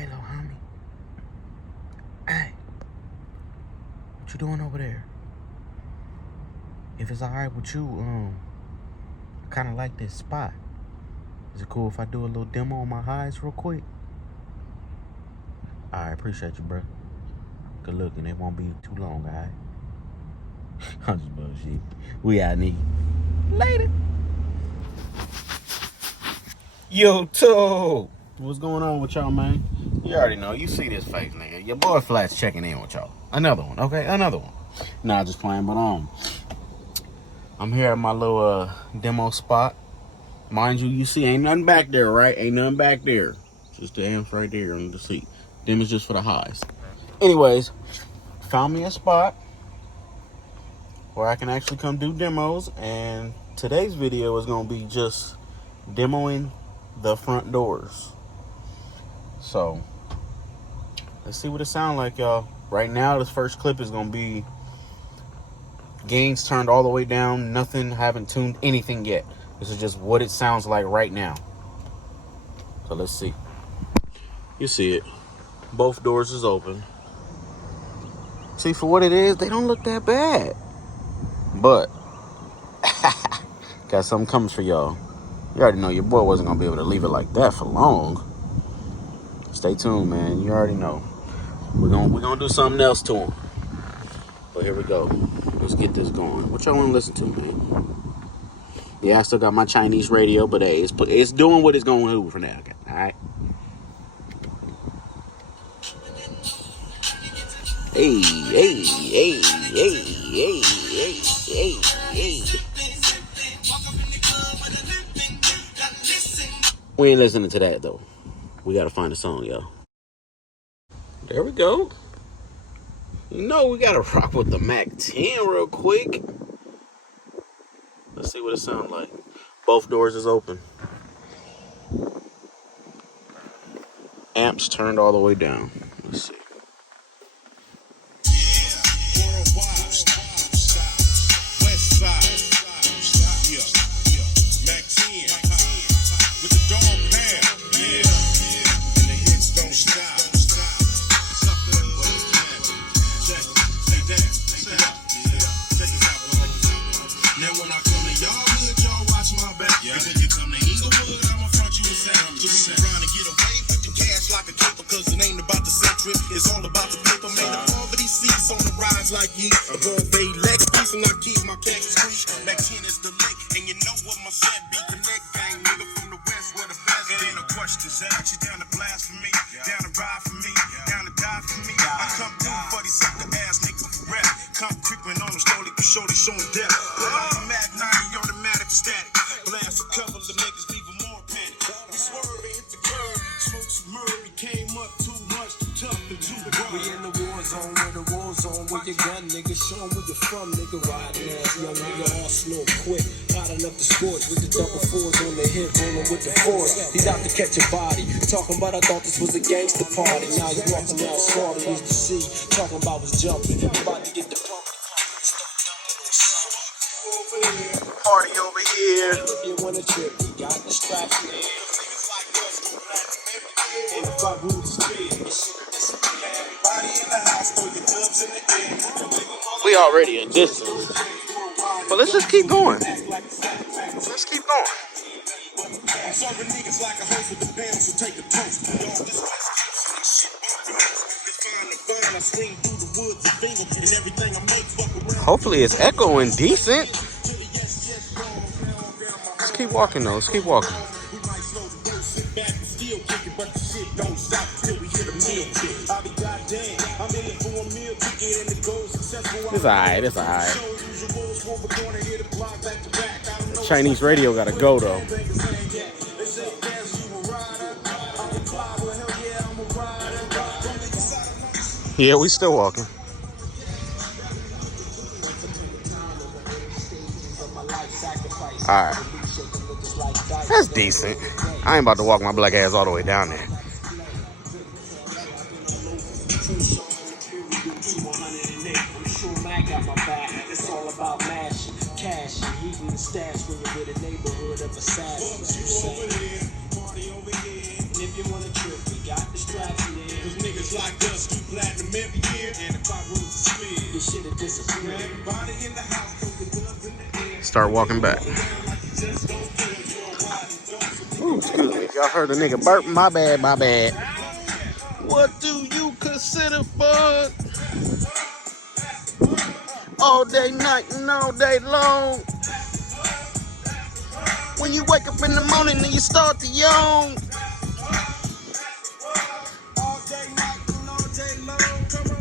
Hey, little homie. Hey. What you doing over there? If it's alright with you, I kind of like this spot. Is it cool if I do a little demo on my highs real quick? Alright, appreciate you, bro. Good looking. It won't be too long, alright? I'm just bullshit. We out, nigga. Later. Yo, Toe. What's going on with y'all, man? You already know. You see this face, nigga. Your boy Flats checking in with y'all. Another one, okay? Another one. Nah, just playing, but I'm here at my little demo spot. Mind you, you see, ain't nothing back there, right? Ain't nothing back there. Just the amps right there on the seat. Them is just for the highs. Anyways, found me a spot where I can actually come do demos, and today's video is gonna be just demoing the front doors. So let's see what it sounds like, y'all. Right now, this first clip is gonna be gains turned all the way down, nothing, haven't tuned anything yet. This is just what it sounds like right now. So let's see. You see it. Both doors is open. See, for what it is, they don't look that bad. But got something coming for y'all. You already know your boy wasn't gonna be able to leave it like that for long. Stay tuned, man. You already know. We're gonna do something else to him. But here we go. Let's get this going. What y'all want to listen to, man? Yeah, I still got my Chinese radio, but hey, it's doing what it's going to do for now. Okay? All right. Hey, hey, hey, hey, hey, hey, hey, hey. We ain't listening to that though. We gotta find a song, yo. There we go. You know we gotta rock with the Mac 10 real quick. Let's see what it sounds like. Both doors is open. Amps turned all the way down. Let's see. It's all about the paper, man. The poverty seats on the rise like yeast. Above Bay Lex piece, and I keep my khakis squeezed. Back 10 is the lick, and you know what my set beat. Connect gang, nigga from the west, where the best. It ain't no question, Zach. You down to blast for me, down to ride for me, down to die for me. I come through for these sucker ass niggas for rap. Come creeping on them slowly, for sure they showing death. But I'm Mac 90, automatic static. Blast a couple of niggas, leave them more panic. We swerve and hit the curb, smoke some murder, came up too much, too tough and too. We in the war zone, where the war zone, where your gun, nigga. Show 'em where you from, nigga. Riding ass, young nigga, all slow, quick. Hot enough to scorch with the double fours on the hip, rolling with the force. He's out to catch a body. Talking about, I thought this was a gangster party. Now you walking around slaughter, used to see. Talking about was jumping. About to get the pump. Party over here. If you wanna trip, we got the straps, man. Niggas like us, and if I rule the street, everybody in the house, throw your dubs in the air. We already in distance. But let's just keep going. Let's keep going. I'm serving niggas like a host with the band, so take a toast. Y'all just I swing through the woods and bingo, and everything I make fuck around. Hopefully it's echoing decent. Let's keep walking though. Let's keep walking. It's alright. It's alright. Chinese radio gotta go though. Yeah, we still walking. Alright. That's decent. I ain't about to walk my black ass all the way down there. It's all about mashing, cash, heating the stash when you're with a neighborhood of assassins. If you want to trip, we got the straps. like us, do platinum every year. And if I was a spin, this shit would disappear. Everybody in the house, throw the guns in the air. Start walking back. Ooh, excuse me. If y'all heard a nigga burp, my bad, my bad. What do you consider fun? All day, night, and all day long. When you wake up in the morning and you start to yawn. All day, night, and all day long. Come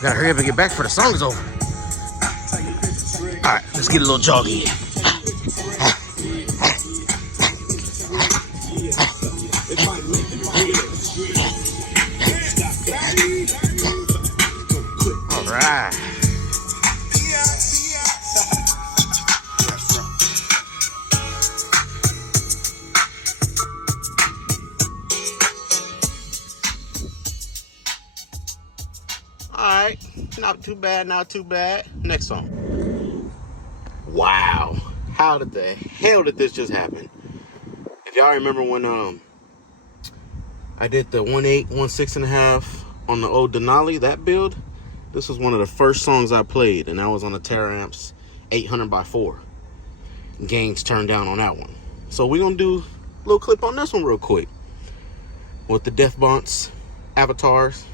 Gotta hurry up and get back before the song is over. Alright, let's get a little joggy. Alright. Alright, not too bad, not too bad. Next song. Wow, how did the hell did this just happen? If y'all remember when I did the 1.8, 1.6.5 on the old Denali, that build, this was one of the first songs I played, and that was on the Teraamps 800x4. Gains turned down on that one. So we're gonna do a little clip on this one real quick with the Death Bonds avatars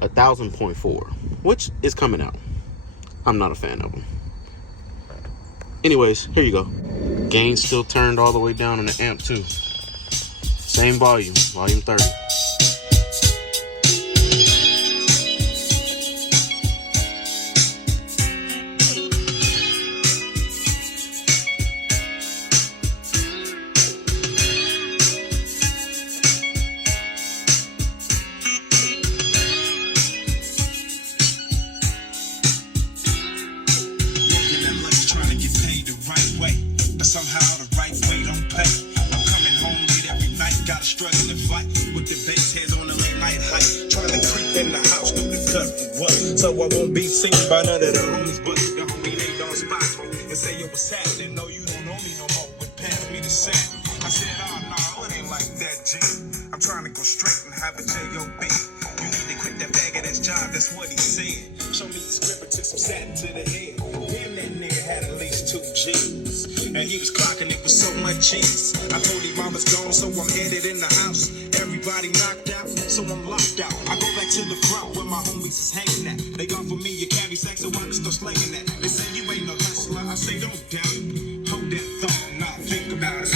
1000.4, which is coming out. I'm not a fan of them. Anyways, here you go. Gain still turned all the way down on the amp too. Same volume, volume 30. Somehow the right way don't pay. I'm coming home late every night, gotta struggle and fight with the bass heads on the late night hike. Trying to creep in the house through the cut for what? So I won't be seen by none of the homies, but the homie they don't spot me and say yo what's happening. No, you don't know me no more, but pass me the sack. I said, oh no, it ain't like that, G. I'm trying to go straight and have a J.O.B. You need to quit that bag of that job, that's what he said. Show me the script and took some satin to the head. Damn, that nigga had at least 2 G's. And he was clocking it with so much cheese. I told him I was gone, so I'm headed in the house. Everybody knocked out, so I'm locked out. I go back to the front where my homies is hanging at. They offer me a cabbie sack so I can start slinging that. They say you ain't no hustler, I say don't doubt it. Hold that thought and I'll think about it.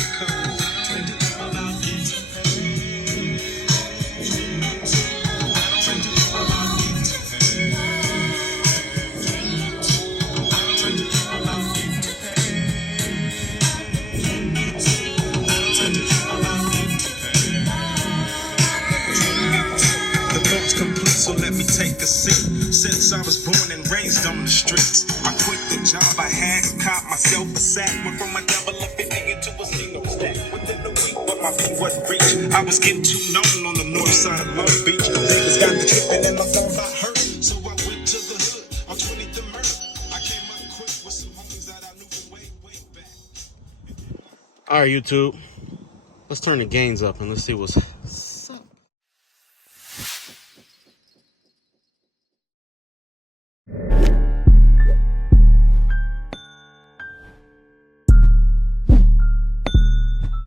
So let me take a seat. Since I was born and raised on the streets, I quit the job I had and caught myself a sack. Went from a double up into a single stack. Within a week, but my feet wasn't reaching. I was getting too known on the north side of Long Beach. Niggas got the tripping and I thought I hurt. So I went to the hood on 20th and Murder. I came up quick with some homies that I knew from way back. All right, YouTube. Let's turn the gains up and let's see what's